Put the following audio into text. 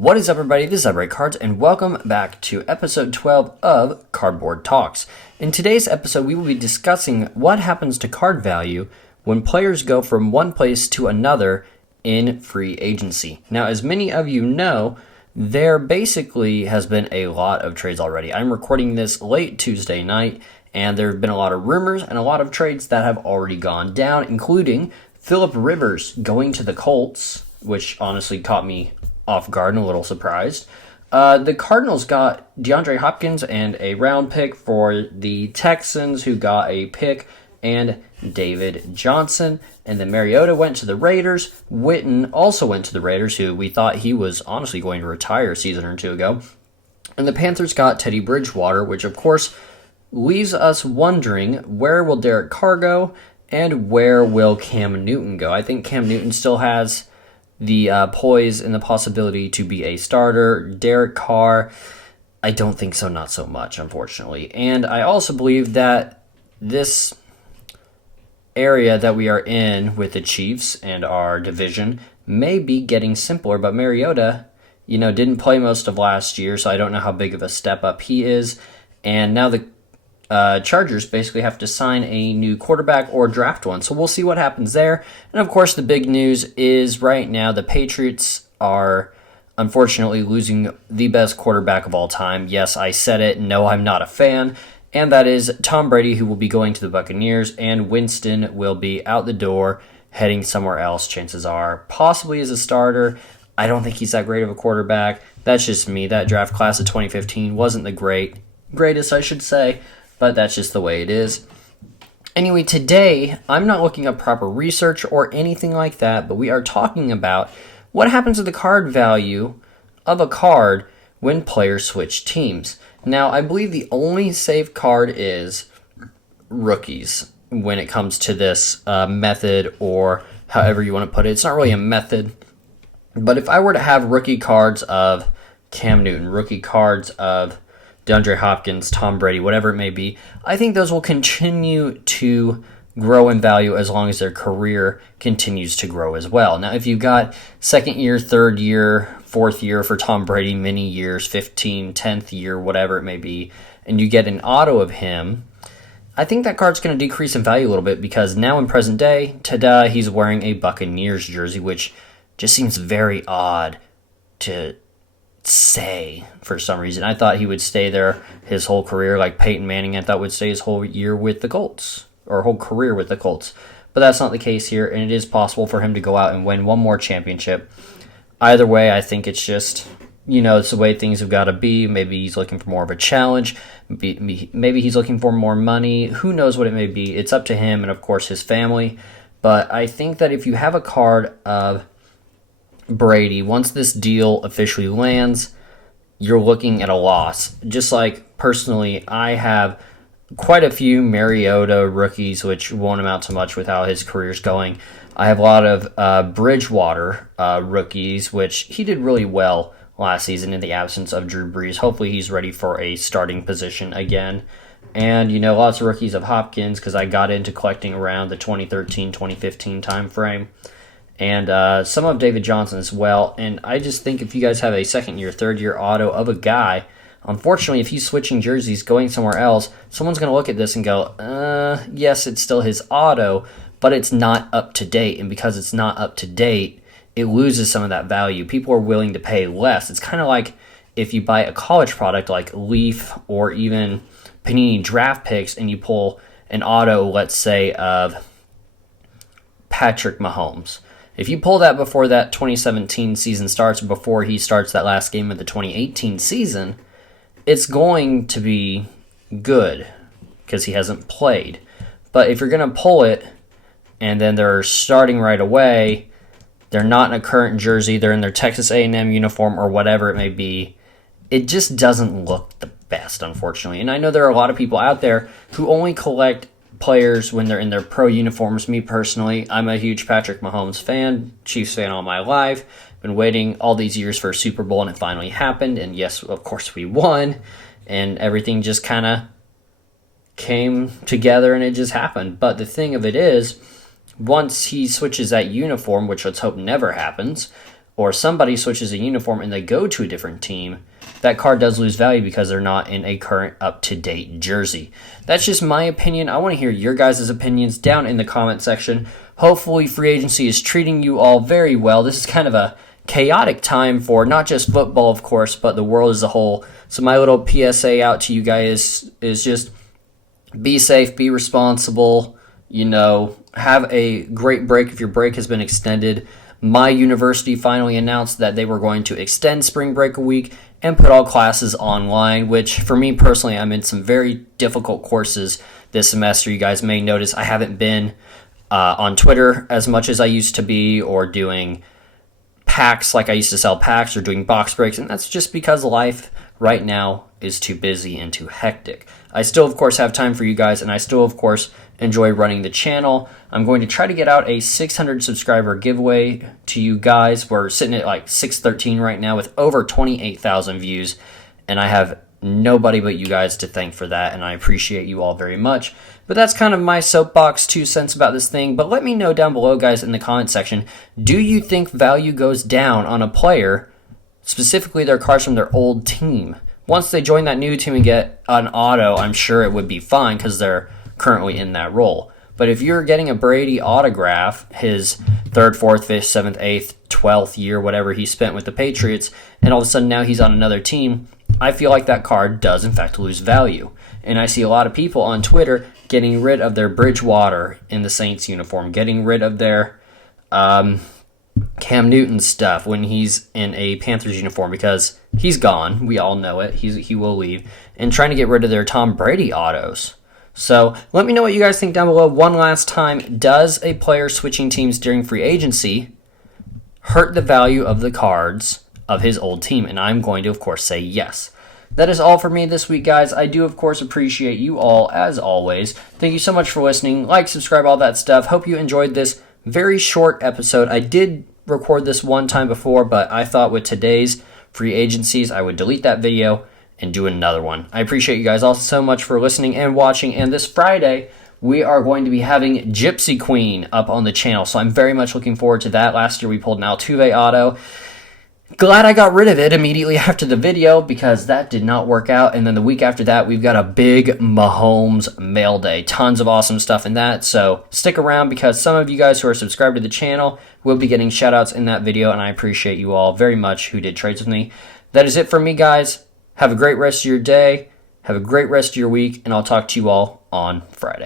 What is up, everybody? This is Upgrade Cards, and welcome back to episode 12 of Cardboard Talks. In today's episode, we will be discussing what happens to card value when players go from one place to another in free agency. Now, as many of you know, there basically has been a lot of trades already. I'm recording this late Tuesday night, and there have been a lot of rumors and a lot of trades that have already gone down, including Phillip Rivers going to the Colts, which honestly caught me off guard and a little surprised. The Cardinals got DeAndre Hopkins and a round pick for the Texans, who got a pick and David Johnson. And then Mariota went to the Raiders. Witten also went to the Raiders, who we thought he was honestly going to retire a season or two ago. And the Panthers got Teddy Bridgewater, which of course leaves us wondering, where will Derek Carr go and where will Cam Newton go? I think Cam Newton still has the poise and the possibility to be a starter. Derek Carr, I don't think so, not so much, unfortunately. And I also believe that this area that we are in with the Chiefs and our division may be getting simpler, but Mariota, didn't play most of last year, so I don't know how big of a step up he is. And now the Chargers basically have to sign a new quarterback or draft one. So we'll see what happens there. And of course, the big news is right now the Patriots are unfortunately losing the best quarterback of all time. Yes, I said it. No, I'm not a fan. And that is Tom Brady, who will be going to the Buccaneers, and Winston will be out the door, heading somewhere else, chances are. Possibly as a starter. I don't think he's that great of a quarterback. That's just me. That draft class of 2015 wasn't the greatest, I should say. But that's just the way it is. Anyway, today, I'm not looking up proper research or anything like that, but we are talking about what happens to the card value of a card when players switch teams. Now, I believe the only safe card is rookies when it comes to this method, or however you want to put it. It's not really a method, but if I were to have rookie cards of Cam Newton, rookie cards of DeAndre Hopkins, Tom Brady, whatever it may be, I think those will continue to grow in value as long as their career continues to grow as well. Now, if you've got second year, third year, fourth year for Tom Brady, many years, 15, 10th year, whatever it may be, and you get an auto of him, I think that card's going to decrease in value a little bit, because now in present day, ta-da, he's wearing a Buccaneers jersey, which just seems very odd to say for some reason. I thought he would stay there his whole career, like Peyton Manning I thought would stay his whole year with the Colts, or whole career with the Colts. But that's not the case here, and it is possible for him to go out and win one more championship. Either way, I think it's just, it's the way things have got to be. Maybe he's looking for more of a challenge. Maybe he's looking for more money. Who knows what it may be? It's up to him and, of course, his family. But I think that if you have a card of Brady, once this deal officially lands, you're looking at a loss. Just like, personally, I have quite a few Mariota rookies, which won't amount to much with how his career's going. I have a lot of Bridgewater rookies, which he did really well last season in the absence of Drew Brees. Hopefully he's ready for a starting position again. And, lots of rookies of Hopkins, because I got into collecting around the 2013-2015 time frame. And some of David Johnson as well. And I just think if you guys have a second year, third year auto of a guy, unfortunately, if he's switching jerseys, going somewhere else, someone's going to look at this and go, yes, it's still his auto, but it's not up to date. And because it's not up to date, it loses some of that value. People are willing to pay less. It's kind of like if you buy a college product like Leaf or even Panini draft picks, and you pull an auto, let's say, of Patrick Mahomes. If you pull that before that 2017 season starts, before he starts that last game of the 2018 season, it's going to be good because he hasn't played. But if you're going to pull it and then they're starting right away, they're not in a current jersey, they're in their Texas A&M uniform or whatever it may be, it just doesn't look the best, unfortunately. And I know there are a lot of people out there who only collect players when they're in their pro uniforms. Me personally, I'm a huge Patrick Mahomes fan, Chiefs fan all my life. Been waiting all these years for a Super Bowl, and it finally happened. And yes, of course we won, and everything just kind of came together and it just happened. But the thing of it is, once he switches that uniform, which let's hope never happens, or somebody switches a uniform and they go to a different team, that card does lose value because they're not in a current up-to-date jersey. That's just my opinion. I want to hear your guys' opinions down in the comment section. Hopefully free agency is treating you all very well. This is kind of a chaotic time for not just football, of course, but the world as a whole. So my little PSA out to you guys is just be safe, be responsible, have a great break if your break has been extended. My university finally announced that they were going to extend spring break a week and put all classes online, which for me personally, I'm in some very difficult courses this semester. You guys may notice I haven't been on Twitter as much as I used to be, or doing packs like I used to sell packs, or doing box breaks, and that's just because life right now is too busy and too hectic. I still, of course, have time for you guys, and I still, of course, enjoy running the channel. I'm going to try to get out a 600 subscriber giveaway to you guys. We're sitting at like 613 right now with over 28,000 views, and I have nobody but you guys to thank for that, and I appreciate you all very much. But that's kind of my soapbox 2 cents about this thing. But let me know down below, guys, in the comment section, do you think value goes down on a player, specifically their cards from their old team? Once they join that new team and get an auto, I'm sure it would be fine because they're currently in that role. But if you're getting a Brady autograph, his 3rd, 4th, 5th, 7th, 8th, 12th year, whatever he spent with the Patriots, and all of a sudden now he's on another team, I feel like that card does in fact lose value. And I see a lot of people on Twitter getting rid of their Bridgewater in the Saints uniform, getting rid of their Cam Newton stuff when he's in a Panthers uniform because he's gone. We all know it. He will leave. And trying to get rid of their Tom Brady autos. So let me know what you guys think down below. One last time, does a player switching teams during free agency hurt the value of the cards of his old team? And I'm going to, of course, say yes. That is all for me this week, guys. I do, of course, appreciate you all, as always. Thank you so much for listening. Like, subscribe, all that stuff. Hope you enjoyed this very short episode. I did record this one time before, but I thought with today's free agencies, I would delete that video and do another one. I appreciate you guys all so much for listening and watching. And this Friday, we are going to be having Gypsy Queen up on the channel. So I'm very much looking forward to that. Last year, we pulled an Altuve auto. Glad I got rid of it immediately after the video because that did not work out. And then the week after that, we've got a big Mahomes mail day. Tons of awesome stuff in that. So stick around because some of you guys who are subscribed to the channel will be getting shoutouts in that video. And I appreciate you all very much who did trades with me. That is it for me, guys. Have a great rest of your day. Have a great rest of your week. And I'll talk to you all on Friday.